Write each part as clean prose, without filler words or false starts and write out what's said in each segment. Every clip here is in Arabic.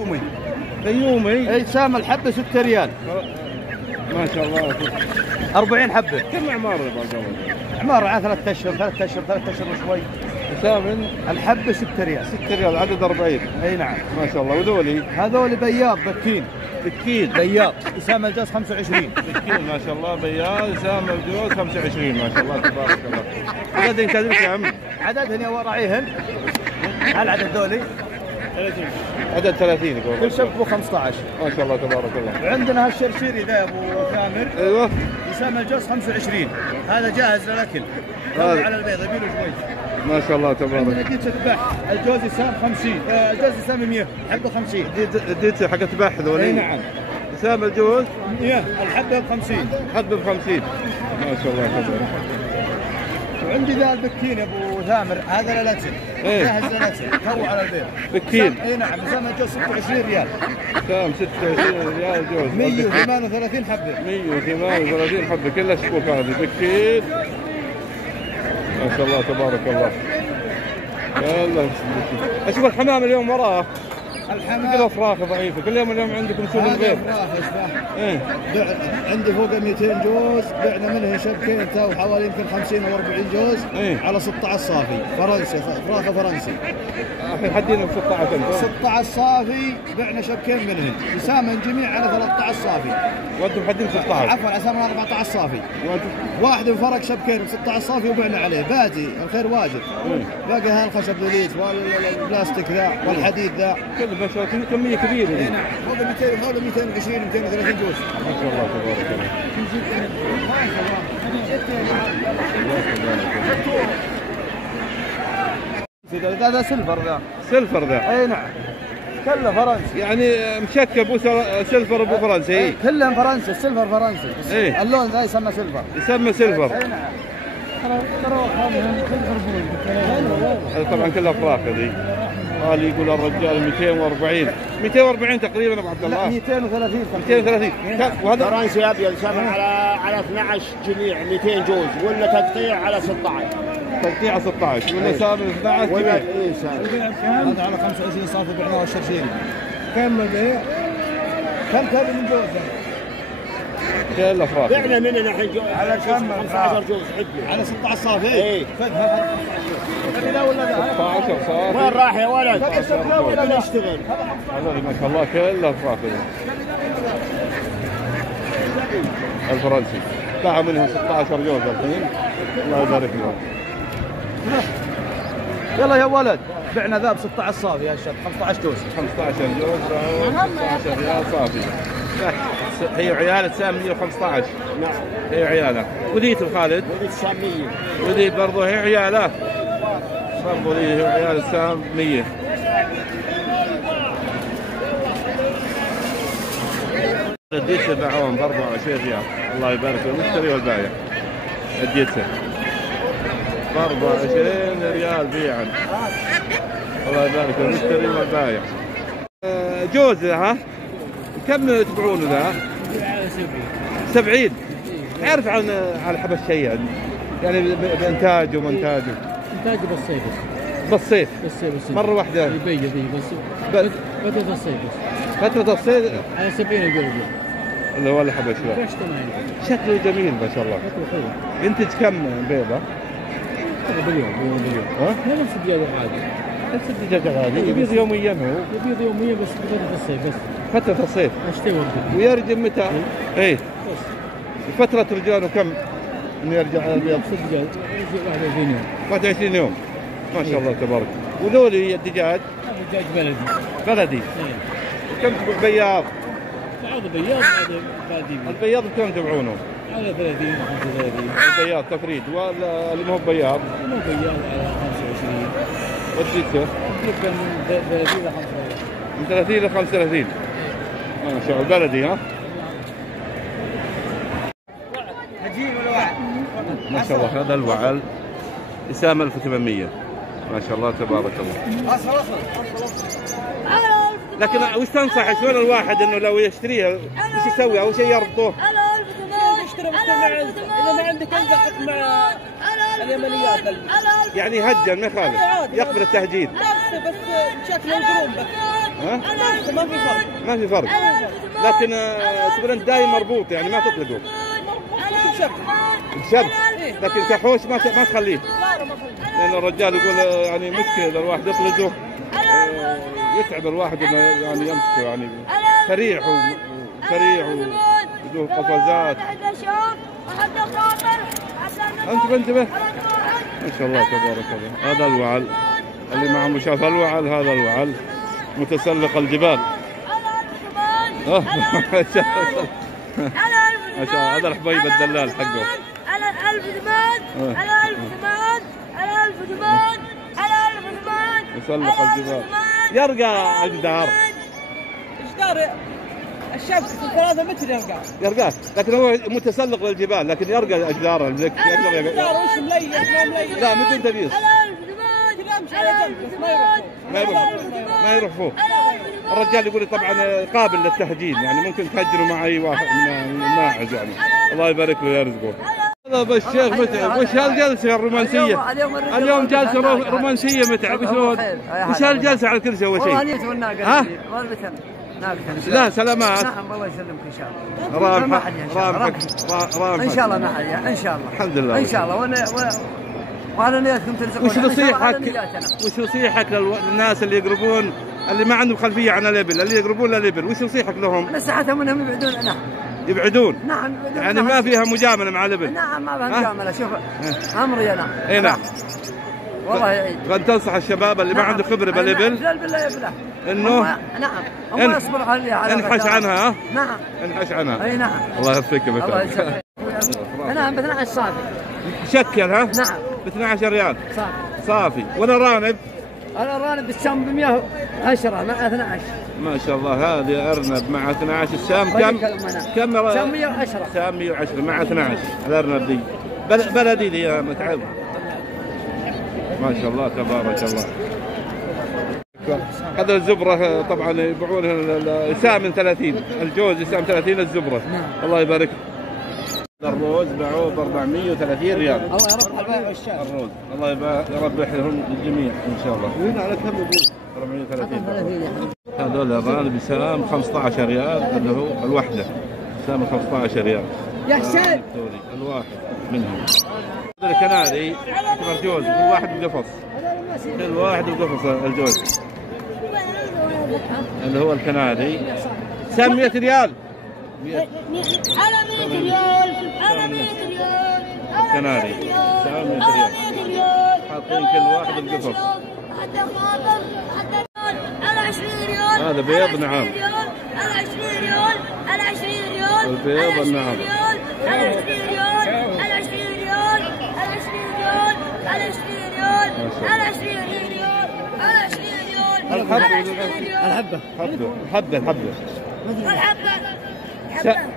يومي يومي. اي سام الحبه 6 ريال. ما شاء الله. 40 حبه. كم اعمار يا ابو؟ اعمار على 3 اشهر 3 اشهر 3 اشهر وشوي. سامن الحبه 6 ريال. 6 ريال عدد 40. اي نعم. ما شاء الله. وذولي؟ هذول بياض بكين. بكين بياض يسام الجوز 25. بكين ما شاء الله. بياض يسام الجوز 25 ما شاء الله تبارك الله. عددهن كم؟ عددهن يا وراعيهن. هل عدد ذولي؟ 30. عدد 30 يقول. كل شبك 15. ما شاء الله تبارك الله. وعندنا هالشرشيري ذا يا ابو ثامر. ايوه. يسام الجوز 25. هذا جاهز للاكل. على البيض يبي له شوي. ما شاء الله تبارك. عندنا ديت البح الجوز يسام 50. الجوز يسام 100 حبه 50. ديت حقت بح ذولي. اي نعم. يسام الجوز؟ الحبه ب 50. حبه ب 50. ما شاء الله تبارك. وعندي ذا البكين يا ابو ثامر هذا للأكل. جاهز للأكل تو على البيض. بكين. اي نعم. يسام الجوز 26 ريال. سام 26 ريال جوز. 138 حبه. 138 حبه كلها شكوك هذه بكين. ما شاء الله تبارك الله. يلا اشوف الحمام اليوم وراه. الحمام كلها فراخ ضعيفه. كل يوم اليوم عندكم سوق البيض. ايه عندي فوق 200 جوز. بعنا منهم شبكين تو حوالي يمكن 50 او 40 جوز. على 16 صافي فرنسي. فراخ فرنسي. الحين حدينا ب 16 انت. 16 صافي بعنا شبكين منهم. يسامن جميع على 13 صافي. وانتم حدين 16. عفوا عسامنا 14 صافي. واحد انفرق شبكين ب 16 صافي وبعنا عليه. باقي الخير واجد. باقي هالخشب ذوليت والبلاستيك ذا والحديد ذا. ما شاء الله كميه كبيره. اي نعم. فوق 200 حول 220 230 جوز. ما شاء الله تبارك الله. هذا سيلفر ذا. سيلفر ذا. اي نعم. كله فرنسي. يعني مشكب سيلفر ابو فرنسي. اي كلهم فرنسي. السيلفر فرنسي. ايه اللون ذا يسمى سيلفر. يسمى سيلفر. اي نعم. هذا طبعا كلها فراخ هذه. قال يقول الرجال 240 تقريبا ابو عبد الله. 230. وهذا فرنسي ابيض سمع على 12 جميع 200 جوز ولا تقطيع على 16. تقطيع 16 ولا سامي 12 جميع. هذا على 25 صافي بعناه الشرشيري. كم بيع؟ كم تبي من جوز؟ كلها فراخ. بعنا مننا الحين على كم؟ 15 جوز حدي. على 16 صافي. اي لا ولا لا 16 صافي. وين راح يا ولد؟ ولا نشتغل. هذول ما شاء الله كلها فراخ. الفرنسي باع منهم 16 جوز الحين. الله يبارك لهم. يلا يا ولد بعنا ذا ب 16 صافي يا شباب. 15 جوز. 15 جوز 16 ريال صافي. هي عيالة سام 115. نعم. هي عيالة. وديت الخالد. وديت سام 100. وديت برضه هي عيالة. برضه هي عيالة سام 100. الديتة باعوهم ب 24 ريال. الله يبارك المشتري والبايع. الديتة ب 24 ريال بيعا. الله يبارك المشتري والبايع. جوز ها؟ كم تبيعونه ذا؟ 70. عارف عن حب الشيء يعني بانتاجه ومنتاجه. انتاجه بالصيف بالصيف. بالصيف مرة واحدة. يبيض بس فترة الصيف بس. فترة الصيف على 70 يقول اللي هو الحبش له. شكله جميل ما شاء الله. ينتج كم بيضة؟ باليوم. ها؟ نفس الدجاج العادي. نفس الدجاج العادي. يبيض يوميا هو. يبيض يوميا بس فترة الصيف بس. فترة الصيف. اشتي وقت. ويرجع متى؟ ايه. بس. فترة رجعانه كم؟ انه يرجع على البيض؟ 21 يوم. 21 يوم. ما شاء الله تبارك. وذولي الدجاج؟ دجاج بلدي. بلدي. كم تبيع بياض؟ هذا بياض هذا بادي. البياض بكم تبيعونه؟ على 30 35. البياض تفريد ولا اللي ما هو بياض؟ مو بياض على 25. والديسة؟ تقريبا من 30 إلى 35. من 30 إلى 35. ما شاء الله بلدي ها؟ ما شاء الله هذا الوعل يسام 1800. ما شاء الله تبارك الله. لكن وش تنصح شلون الواحد انه لو يشتريها وش يسوي؟ اول شيء يربطوه. اشتري اذا ما عندك انت مع اليمنيات يعني يهجن ما يخالف، يقبل التهجين. بس شكله مقروم بس. ها؟ ما في فرق. ما في فرق. لكن تقول انت دايم مربوط يعني ما تطلقه. بشبك. لكن كحوش ما تخليه. لأن الرجال يقول يعني مشكلة إذا الواحد يطلقه يتعب الواحد إنه يعني يمسكه يعني سريع وله قفزات. انتبه ما شاء الله تبارك الله. هذا الوعل اللي معه مشاف الوعل، هذا الوعل متسلق الجبال. ما شاء الله. هذا الحبيب الدلال حقه. على 1000 زمان، على 1000 زمان، على 1000 زمان، على 1000 زمان. يسلق الجبال. يرقى الجدار. جدار الشبك 3 متر يرقى، لكن هو متسلق للجبال، لكن يرقى اجدار جدار وش مليح لا بدون تبييض. ما يروح فوق. الرجال يقول طبعا قابل للتهجين، يعني ممكن تهجنوا مع اي واحد من الماعز يعني. الله يبارك له ويرزقه. هذا بالشيخ متعب. وش هالجلسه الرومانسيه؟ اليوم جلسه رومانسيه متعب. شلون؟ وش هالجلسه على الكرسي اول شيء؟ ها؟ لا سلامات. نعم الله يسلمك ان شاء الله. رامحك ان شاء الله محل ان شاء الله. الحمد لله ان شاء الله. وانا نيتكم ترزقون. وش نصيحك للناس اللي يقربون اللي ما عندهم خلفيه عن الابل، اللي يقربون للابل، وش نصيحك لهم؟ نصيحتهم انهم يبعدون عنها. يبعدون؟ نعم يعني ما فيها مجامله مع الابل. نعم ما فيها مجامله. شوف امري انا. اي نعم. والله يعيد. فانت تنصح الشباب اللي ما عنده خبره بالابل لا بالله يبله انه نعم هم يصبروا عليها. انحش عنها. ها؟ نعم انحش عنها. اي نعم. الله يوفقك الله يسلمك. انا ب 12 صافي. شكل. ها؟ نعم ب 12 ريال صافي. صافي. وانا رانب؟ انا رانب السام ب 110 مع 12. ما شاء الله. هذه ارنب مع 12. السام كم؟ سام 110. سام 110 مع 12. الارنب دي بلدي دي يا متعب. ما شاء الله تبارك الله. هذا الزبرة طبعا يبيعونها يسام 30. الجوز يسام 30 الزبرة. الله يبارك. الروز باعوه ب 430 ريال. الله يربح البيع والشراء. الروز الله يربح لهم الجميع ان شاء الله. وين على كم يقول؟ 430. هذول الرانب بسام 15 ريال اللي هو الوحده. سام 15 ريال. يا حسين الواحد منهم. هذا الكناري الجوز كل واحد بقفص. كل واحد بقفص الجوز اللي هو الكناري. سام 100 ريال. على 100 ريال. على 100 ريال. كناري سام 100 ريال. حاطين كل واحد بقفص. حتى خاطر حتى على 20 ريال. هذا بيض نعام. على 20 ريال. على 20 ريال. البيض النعام. على 20 ريال. على 20 ريال. على 20 ريال. على 20 ريال. على 20 ريال. على 20 ريال. الحبة. الحبة.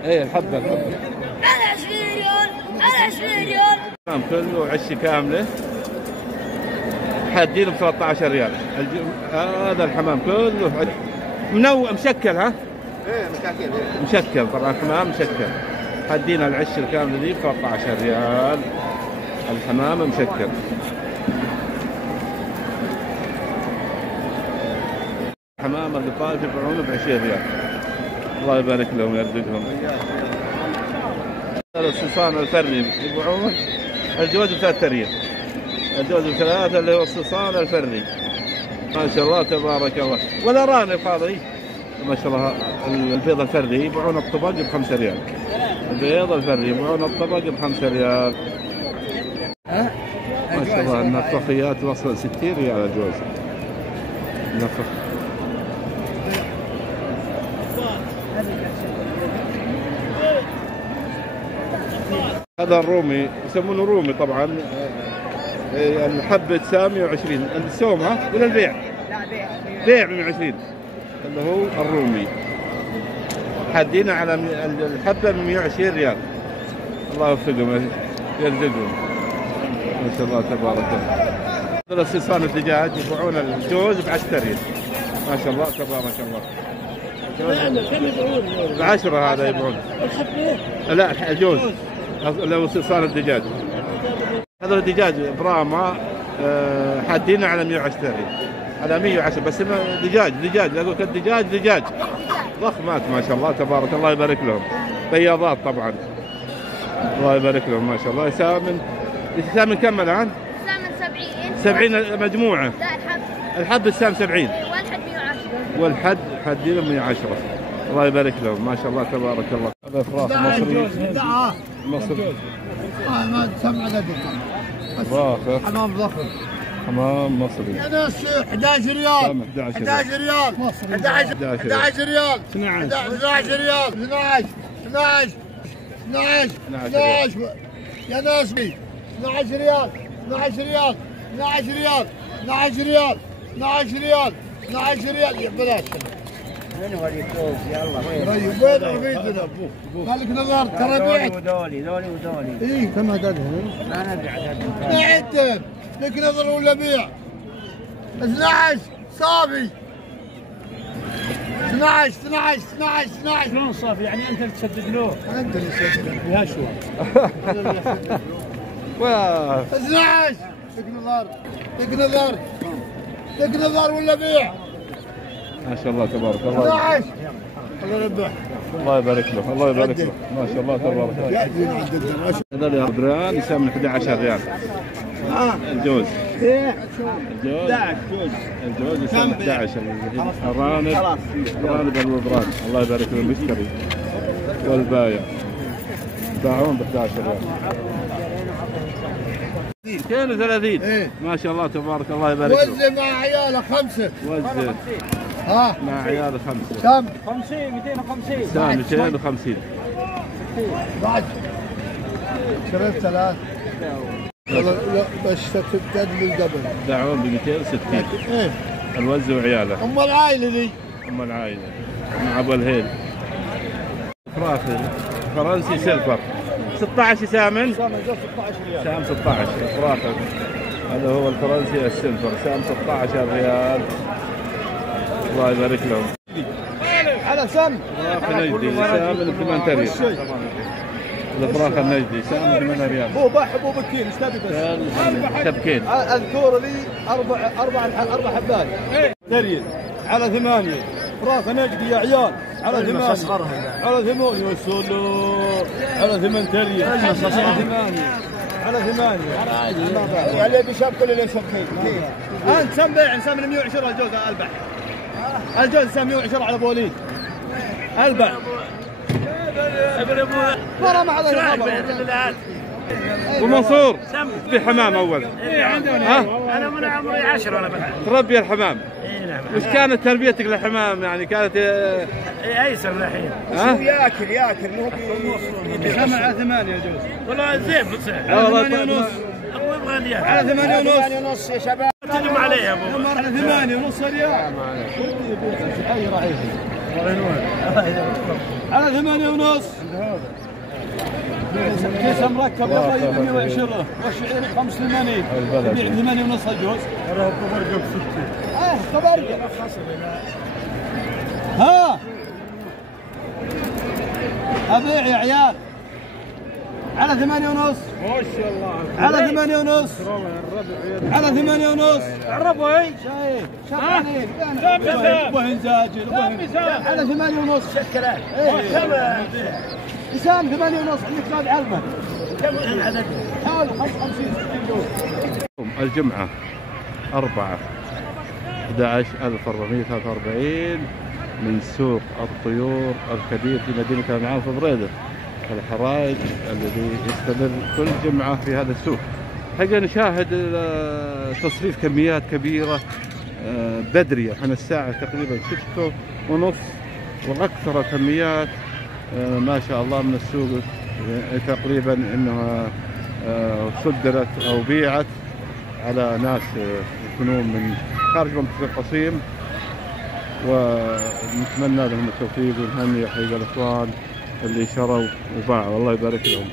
ايه الحبة. على 20 ريال. على 20 ريال. كله عشة كاملة حادين ب 13 ريال. هذا الحمام كله منوع مشكل. ها؟ ايه مشكل طبعا. الحمام مشكل. حادين العشة الكاملة دي ب 13 ريال. الحمام مشكل. الحمام اللي طايف يبيعونه ب 20 ريال. الله يبارك لهم ويرزقهم. الصيصان الفري يبيعون الجوز ب3 ريال. الجوز ب3 اللي هو الصيصان الفري. ما شاء الله تبارك الله. ولا رانب فاضي ما شاء الله. البيض الفري يبيعون الطبق ب5 ريال. البيض الفري يبيعون الطبق ب5 ريال. ما شاء الله. النفخيات وصل 60 ريال الجوز. نفخ. هذا الرومي يسمونه رومي طبعا. الحبة سام 120. السوم. ها؟ ولا البيع؟ لا بيع 120 اللي هو الرومي. حدينا على الحبة ب 120 ريال. الله يوفقهم يرزقهم. ما شاء الله تبارك الله. هذا الصيصان الدجاج يبيعون الجوز ب10 ريال. ما شاء الله تبارك الله. ب10 هذا يبيعون. لا الجوز اللي هو صيصان الدجاج. هذا الدجاج براما حادين على 120 على 110 بس دجاج اقول لك دجاج ضخمات ما شاء الله تبارك الله يبارك لهم بياضات طبعا الله يبارك لهم ما شاء الله. السامن كم الان؟ السامن 70 مجموعة. لا الحب السام 70 والحد 110 والحد حدين 110 الله يبارك لهم ما شاء الله تبارك الله. هذا فراخ مصري ما تسمع ذلك فراخ حمام ضخم حمام مصري يا ناس 11 ريال 11 ريال 11 ريال 12 ريال 12 يا ناس 12 ريال 12 ريال 12 ريال 12 ريال 12 ريال 12 ريال يا بلاش من هو اللي يفوز يلا وين عبيدنا مالك نظر ترى بعت ذولي اي كم عددهم؟ ما ندري عددهم بعت لك نظر ولا بيع 12 صافي 12 شلون صافي يعني انت تسدد له؟ انت اللي تسدد يا شو 12 لك نظر ولا بيع ما شاء الله تبارك الله 12 الله يربح الله يبارك له الله يبارك له ما شاء الله تبارك الله. هذا اللي بريان يسمى 11 ريال الجوز يسمى 11 الرانب الوبران الله يبارك له المشتري والبايع باعون ب 11 ريال 230 ما شاء الله تبارك الله يبارك له. وزع مع عياله 5 وزع مع عياله 5 كم؟ 50 250 سام 250 بعد شريت 3 لا بس تبتد من قبل باعون ب 260 الوز وعياله. ام العائله ذي ام العائله مع ابو الهيل. فراخ فرنسي سيلفر 16 سامن 16 ريال سام 16 فراخ هذا هو الفرنسي السيلفر سام 16 ريال الله يبارك لهم. على سم فراخ نجدي سامن 8 ريال الفراخ النجدي سامن 8 ريال. هو باع حبوب الكيل ايش تبي بس؟ شبكين اذكر لي اربع حبات دريل على 8 فراخ نجدي يا عيال على 8 على 8 يا سلام على 8 ريال على 8 على 8 يعني بشبكه ولا شبكين انت سم بيع سم 120 الجوز البح الجوز سم 120 على بوليد البح ورا مع هذا ومنصور في حمام اول انا من عمري 10 انا بلعب تربي الحمام. اي نعم. وش كانت تربيتك للحمام يعني كانت ايسر الحين ياكل مو كم على 8 يا جوز والله زين بتصير على 8 ونص ابو يبغى لياكل على 8 ونص 8 ونص يا شباب تدم عليه يا ابو على 8 ونص ريال على 8 ونص كيس مركب والله 120 والشعير 85 يبيع 8 ونص الجوز تبرقه ب 60 تبرقه ها ابيع يا عيال على 8 ونص ما شاء الله على 8 ونص على 8 ونص عربوا اي شايف عليك وين زاجل على 8 ونص شكلات سام 8 ونص عندك زاد علبه كم العدد؟ حوالي 55 60 جوز. الجمعة 4 11,443 من سوق الطيور الكبير في مدينة المعان في بريدة الحرائج الذي يستمر كل جمعة في هذا السوق. حقا نشاهد تصريف كميات كبيرة بدرية عن الساعة تقريبا 6:30 وأكثر كميات ما شاء الله من السوق تقريبا انها صدرت او بيعت على ناس يكونون من خارج منطقة القصيم ونتمنى لهم التوفيق ونهني حقيقة الاخوان اللي شروا وباعوا الله يبارك لهم.